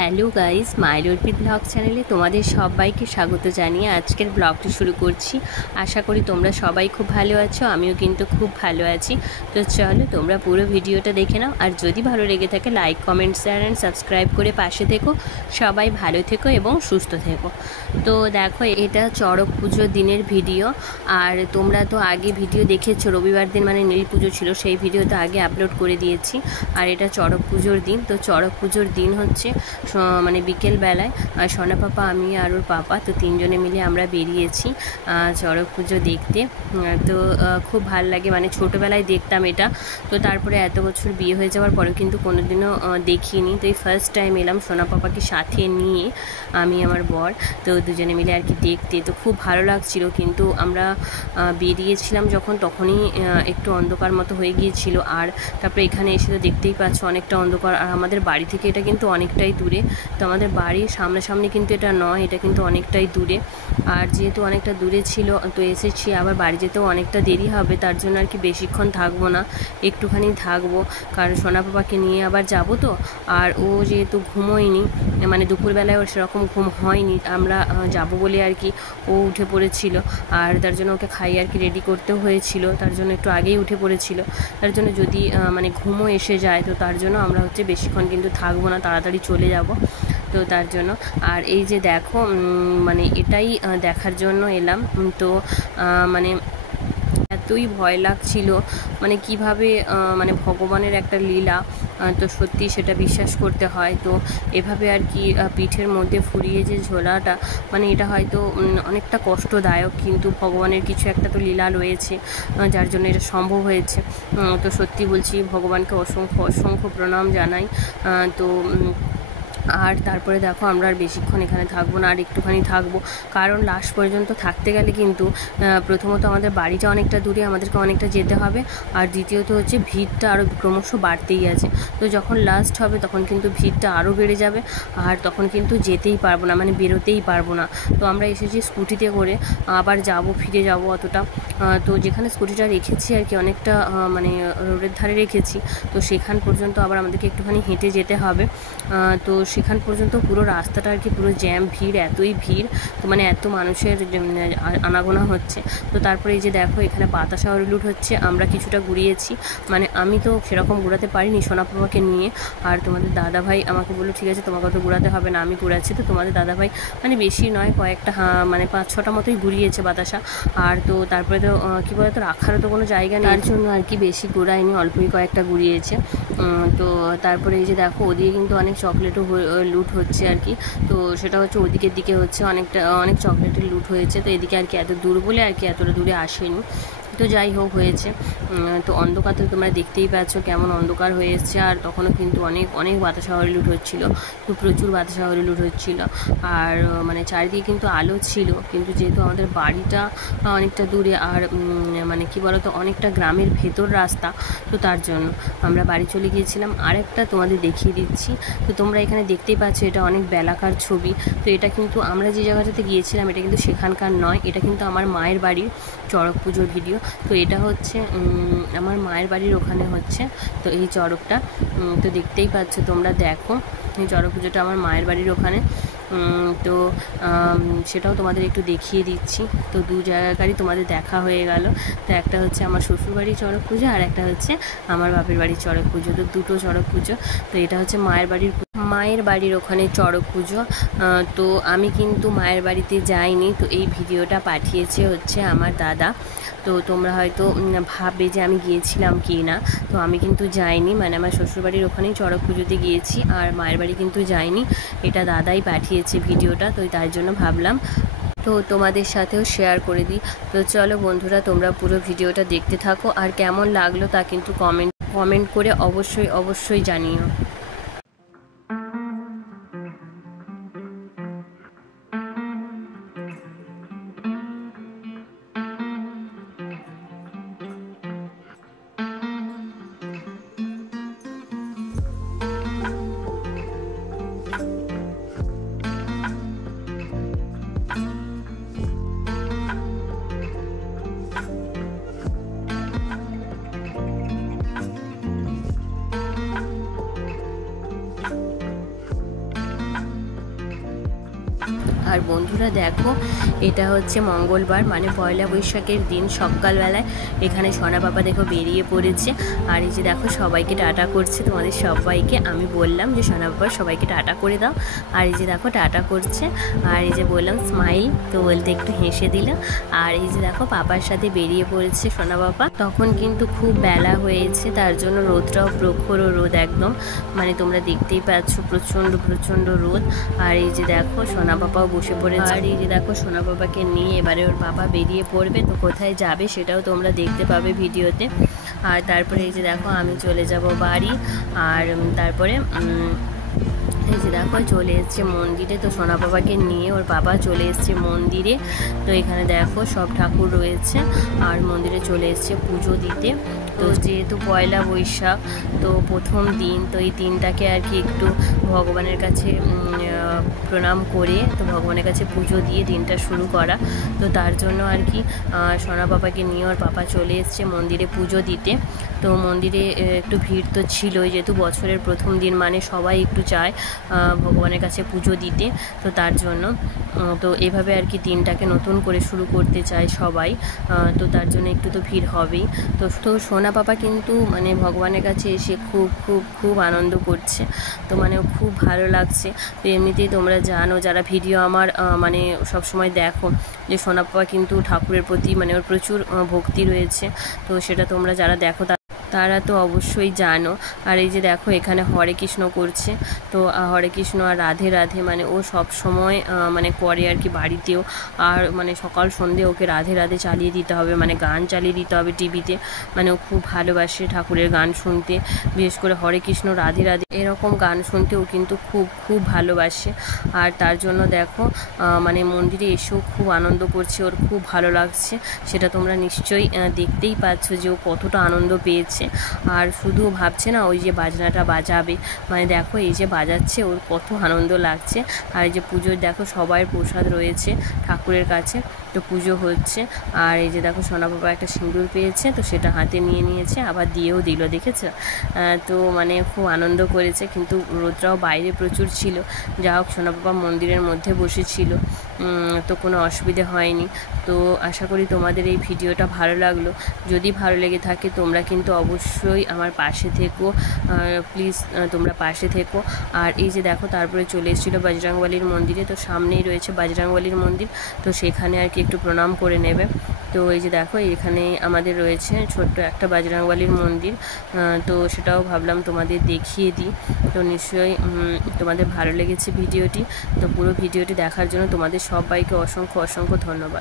Hello guys, মাই রুলপিট blog চ্যানেলে তোমাদের সবাইকে স্বাগত জানিয়ে আজকের ব্লগটি শুরু করছি। আশা করি তোমরা সবাই খুব ভালো আছো, আমিও কিন্তু খুব ভালো আছি। তো চলো তোমরা পুরো ভিডিওটা দেখে নাও, আর যদি ভালো লেগে থাকে like, comment, share and subscribe করে পাশে থেকো। সবাই ভালো থেকো এবং সুস্থ থেকো। তো দেখো, এটা চড়ক পুজোর দিনের ভিডিও। আর তোমরা তো আগে ভিডিও দেখেছো, রবিবার দিন মানে নীল পুজো ছিল, সেই ভিডিও তো আগে আপলোড করে দিয়েছি। আর এটা চড়ক পুজোর দিন। তো চড়ক পুজোর দিন হচ্ছে মানে বিকেলবেলায় সোনা পাপা, আমি আর ওর পাপা, তো তিনজনে মিলে আমরা বেরিয়েছি চড়ক পুজো দেখতে। তো খুব ভাল লাগে, মানে ছোটোবেলায় দেখতাম এটা। তো তারপরে এত বছর বিয়ে হয়ে যাওয়ার পরেও কিন্তু কোনোদিনও দেখিনি। তো এই ফার্স্ট টাইম এলাম সোনা পাপাকে সাথে নিয়ে, আমি আমার বর, তো দুজনে মিলে আর কি দেখতে। তো খুব ভালো লাগছিল, কিন্তু আমরা বেরিয়েছিলাম যখন, তখনই একটু অন্ধকার মতো হয়ে গিয়েছিল। আর তারপরে এখানে এসে তো দেখতেই পাচ্ছ অনেকটা অন্ধকার। আর আমাদের বাড়ি থেকে এটা কিন্তু অনেকটাই দূরে। তো আমাদের বাড়ির সামনাসামনি কিন্তু এটা নয়, এটা কিন্তু অনেকটাই দূরে। আর যেহেতু অনেকটা দূরে ছিল, তো এসেছি, আবার বাড়ি যেতেও অনেকটা দেরি হবে, তার জন্য আর কি বেশিক্ষণ থাকবো না, একটুখানি থাকবো। কারণ সোনা পাপাকে নিয়ে আবার যাব তো। আর ও যেহেতু ঘুমোয়নি, মানে দুপুরবেলায় ওর সেরকম ঘুম হয়নি, আমরা যাব বলে আর কি ও উঠে পড়েছিল। আর তার জন্য ওকে খাইয়ে আর কি রেডি করতেও হয়েছিল, তার জন্য একটু আগেই উঠে পড়েছিল। তার জন্য যদি মানে ঘুমও এসে যায়, তো তার জন্য আমরা হচ্ছে বেশিক্ষণ কিন্তু থাকবো না, তাড়াতাড়ি চলে যাব। তো তার জন্য। আর এই যে দেখো, মানে এটাই দেখার জন্য এলাম। তো মানে এতই ভয় লাগছিল, মানে কিভাবে মানে ভগবানের একটা লীলা, তো সত্যি সেটা বিশ্বাস করতে হয়। তো এভাবে আর কি পিঠের মধ্যে ফুরিয়ে যে ঝোলাটা, মানে এটা হয়তো অনেকটা কষ্টদায়ক, কিন্তু ভগবানের কিছু একটা তো লীলা রয়েছে, যার জন্য এটা সম্ভব হয়েছে। তো সত্যি বলছি, ভগবানকে অসংখ্য অসংখ্য প্রণাম জানাই। তো আর তারপরে দেখো, আমরা আর বেশিক্ষণ এখানে থাকবো না, আর একটুখানি থাকবো। কারণ লাস্ট পর্যন্ত থাকতে গেলে কিন্তু প্রথমত আমাদের বাড়িটা অনেকটা দূরে, আমাদেরকে অনেকটা যেতে হবে। আর দ্বিতীয়ত হচ্ছে ভিড়টা আরও ক্রমশ বাড়তেই আছে। তো যখন লাস্ট হবে তখন কিন্তু ভিড়টা আরও বেড়ে যাবে, আর তখন কিন্তু যেতেই পারবো না, মানে বেরোতেই পারবো না। তো আমরা এসেছি স্কুটিতে করে, আবার যাব, ফিরে যাব অতটা। তো যেখানে স্কুটিটা রেখেছি আর কি, অনেকটা মানে রোডের ধারে রেখেছি, তো সেখান পর্যন্ত আবার আমাদেরকে একটুখানি হেঁটে যেতে হবে। তো সেখান পর্যন্ত পুরো রাস্তাটা আর কি পুরো জ্যাম, ভিড়, এতই ভিড়, তো মানে এত মানুষের আনাগোনা হচ্ছে। তো তারপরে এই যে দেখো, এখানে বাতাসা লুট হচ্ছে, আমরা কিছুটা ঘুরিয়েছি, মানে আমি তো সেরকম ঘোরাতে পারিনি সোনা পাপাকে নিয়ে। আর তোমাদের দাদাভাই আমাকে বললো, ঠিক আছে তোমাকে তো ঘোরাতে হবে না, আমি ঘোরাচ্ছি। তো তোমাদের দাদাভাই মানে বেশি নয়, কয়েকটা মানে 5-6টা মতোই ঘুরিয়েছে বাতাসা। আর তো তারপরে তো কী বলতো, রাখারও তো কোনো জায়গা নেই, তার জন্য আর কি বেশি ঘোরায়নি, অল্পই কয়েকটা ঘুরিয়েছে। তো তারপরে এই যে দেখো, ওদিকে কিন্তু অনেক চকলেটও লুট হচ্ছে আর কি। তো সেটা হচ্ছে ওদিকের দিকে হচ্ছে অনেক চকলেটের লুট হয়েছে। তো এদিকে আর কি এত দূর বলে আর কি এতটা দূরে আসেনি। তো যাই হোক, হয়েছে। তো অন্ধকার তো তোমরা দেখতেই পাচ্ছ কেমন অন্ধকার হয়ে এসছে। আর তখনও কিন্তু অনেক বাতাসা লুট হচ্ছিলো, তো প্রচুর বাতাসা লুট হচ্ছিলো। আর মানে চারিদিকে কিন্তু আলো ছিল, কিন্তু যেহেতু আমাদের বাড়িটা অনেকটা দূরে, আর মানে কি বলতো, অনেকটা গ্রামের ভেতর রাস্তা, তো তার জন্য আমরা বাড়ি চলে গিয়েছিলাম। আরেকটা তোমাদের দেখিয়ে দিচ্ছি। তো তোমরা এখানে দেখতেই পাচ্ছ, এটা অনেক বেলাকার ছবি। তো এটা কিন্তু আমরা যে জায়গাটাতে গিয়েছিলাম, এটা কিন্তু সেখানকার নয়, এটা কিন্তু আমার মায়ের বাড়ির চড়ক পুজোর ভিডিও। তো এটা হচ্ছে আমার মায়ের বাড়ির ওখানে হচ্ছে তো এই চড়কটা। তো দেখতেই পাচ্ছ তোমরা, দেখো এই চড়ক পুজোটা আমার মায়ের বাড়ির ওখানে। তো সেটাও তোমাদের একটু দেখিয়ে দিচ্ছি। তো দু জায়গাকারই তোমাদের দেখা হয়ে গেল। তো একটা হচ্ছে আমার শ্বশুরবাড়ির চড়ক পুজো, আর একটা হচ্ছে আমার বাপের বাড়ির চড়ক পুজো। তো দুটো চড়ক পুজো। তো এটা হচ্ছে মায়ের বাড়ির ওখানে চড়ক পুজো। তো আমি কিন্তু মায়ের বাড়িতে যাইনি, তো এই ভিডিওটা পাঠিয়েছে হচ্ছে আমার দাদা। তো তোমরা হয়তো ভাববে যে আমি গিয়েছিলাম কি না, তো আমি কিন্তু যাইনি, মানে আমার শ্বশুরবাড়ির ওখানেই চড়ক পুজোতে গিয়েছি, আর মায়ের বাড়ি কিন্তু যাইনি। এটা দাদাই পাঠিয়েছে ভিডিওটা, তো তার জন্য ভাবলাম তো তোমাদের সাথেও শেয়ার করে দিই। তো চলো বন্ধুরা, তোমরা পুরো ভিডিওটা দেখতে থাকো, আর কেমন লাগলো তা কিন্তু কমেন্ট করে অবশ্যই জানিও। আর বন্ধুরা দেখো, এটা হচ্ছে মঙ্গলবার, মানে পয়লা বৈশাখের দিন সকালবেলায় এখানে সোনা বাবা দেখো বেরিয়ে পড়েছে। আর এই যে দেখো সবাইকে টাটা করছে, তোমাদের সবাইকে আমি বললাম যে সোনা বাবা সবাইকে টাটা করে দাও। আর এই যে দেখো টাটা করছে, আর এই যে বললাম স্মাইল, তো বলতে একটু হেসে দিল। আর এই যে দেখো পাপার সাথে বেরিয়ে পড়েছে সোনা বাবা। তখন কিন্তু খুব বেলা হয়েছে, তার জন্য রোদটাও প্রখর রোদ একদম, মানে তোমরা দেখতেই পাচ্ছ প্রচণ্ড প্রচণ্ড রোদ। আর এই যে দেখো সোনা বাবাও বসে পড়েছে। আর এই যে দেখো সোনা বাবাকে নিয়ে এবারে ওর বাবা বেরিয়ে পড়বে, তো কোথায় যাবে সেটাও তোমরা দেখতে পাবে ভিডিওতে। আর তারপরে এই যে দেখো আমি চলে যাব বাড়ি। আর তারপরে এই যে দেখো চলে এসছে মন্দিরে, তো সোনা বাবাকে নিয়ে ওর বাবা চলে এসছে মন্দিরে। তো এখানে দেখো সব ঠাকুর রয়েছে, আর মন্দিরে চলে এসছে পুজো দিতে। তো যেহেতু পয়লা বৈশাখ, তো প্রথম দিন, তো এই দিনটাকে আর কি একটু ভগবানের কাছে প্রণাম করে, তো ভগবানের কাছে পুজো দিয়ে দিনটা শুরু করা। তো তার জন্য আর কি সোনা বাবাকে নিয়ে ওর বাবা চলে এসছে মন্দিরে পুজো দিতে। তো মন্দিরে একটু ভিড় তো ছিলই, যেহেতু বছরের প্রথম দিন, মানে সবাই একটু চায় ভগবানের কাছে পুজো দিতে। তো তার জন্য তো এভাবে আর কি দিনটাকে নতুন করে শুরু করতে চায় সবাই। তো তার জন্য একটু তো ভিড় হবেই। তো সোনা বাবা কিন্তু মানে ভগবানের কাছে এসে খুব খুব খুব আনন্দ করছে, তো মানে খুব ভালো লাগছে। তো এমনিতেই তোমরা জানো যারা ভিডিও আমার মানে সবসময় দেখো, যে সোনা বাবা কিন্তু ঠাকুরের প্রতি মানে ওর প্রচুর ভক্তি রয়েছে। তো সেটা তোমরা যারা দেখো তারা তো অবশ্যই জানো। আর এই যে দেখো এখানে হরে কৃষ্ণ করছে, তো হরে কৃষ্ণ আর রাধে রাধে মানে ও সব সময় মানে করে আর কি বাড়িতেও। আর মানে সকাল সন্ধে ওকে রাধে রাধে চালিয়ে দিতে হবে, মানে গান চালিয়ে দিতে হবে টিভিতে। মানে ও খুব ভালোবাসে ঠাকুরের গান শুনতে, বিশেষ করে হরে কৃষ্ণ রাধে রাধে এরকম গান শুনতে ও কিন্তু খুব খুব ভালোবাসে। আর তার জন্য দেখো মানে মন্দিরে এসেও খুব আনন্দ করছে, ওর খুব ভালো লাগছে। সেটা তোমরা নিশ্চয়ই দেখতেই পাচ্ছ যে ও কতটা আনন্দ পেয়েছে। আর শুধু ভাবছে না ওই যে বাজনাটা বাজাবে, মানে দেখো এই যে বাজাচ্ছে, ওর কত আনন্দ লাগছে। আর এই যে পুজোর দেখো সবার প্রসাদ রয়েছে ঠাকুরের কাছে, তো পুজো হচ্ছে। আর এই যে দেখো সোনা বাবা একটা সিঁদুর পেয়েছে, তো সেটা হাতে নিয়ে নিয়েছে, আবার দিয়েও দিল, দেখেছো? তো মানে খুব আনন্দ করেছে। কিন্তু রোদটাও বাইরে প্রচুর ছিল, যা হোক সোনা বাবা মন্দিরের মধ্যে বসেছিল, তো কোনো অসুবিধে হয়নি। তো আশা করি তোমাদের এই ভিডিওটা ভালো লাগলো। যদি ভালো লেগে থাকে তোমরা কিন্তু অবশ্যই আমার পাশে থেকো, প্লিজ তোমরা পাশে থেকো। আর এই যে দেখো তারপরে চলে এসেছিলো বজরংবলীর মন্দিরে, তো সামনেই রয়েছে বজরংবলীর মন্দির, তো সেখানে আর কি একটু প্রণাম করে নেবে। তো এই যে দেখো এখানে আমাদের রয়েছে ছোট্ট একটা বজরংবলীর মন্দির, তো সেটাও ভাবলাম তোমাদের দেখিয়ে দিই। তো নিশ্চয়ই তোমাদের ভালো লেগেছে ভিডিওটি। তো পুরো ভিডিওটি দেখার জন্য তোমাদের সবাইকে অসংখ্য অসংখ্য ধন্যবাদ।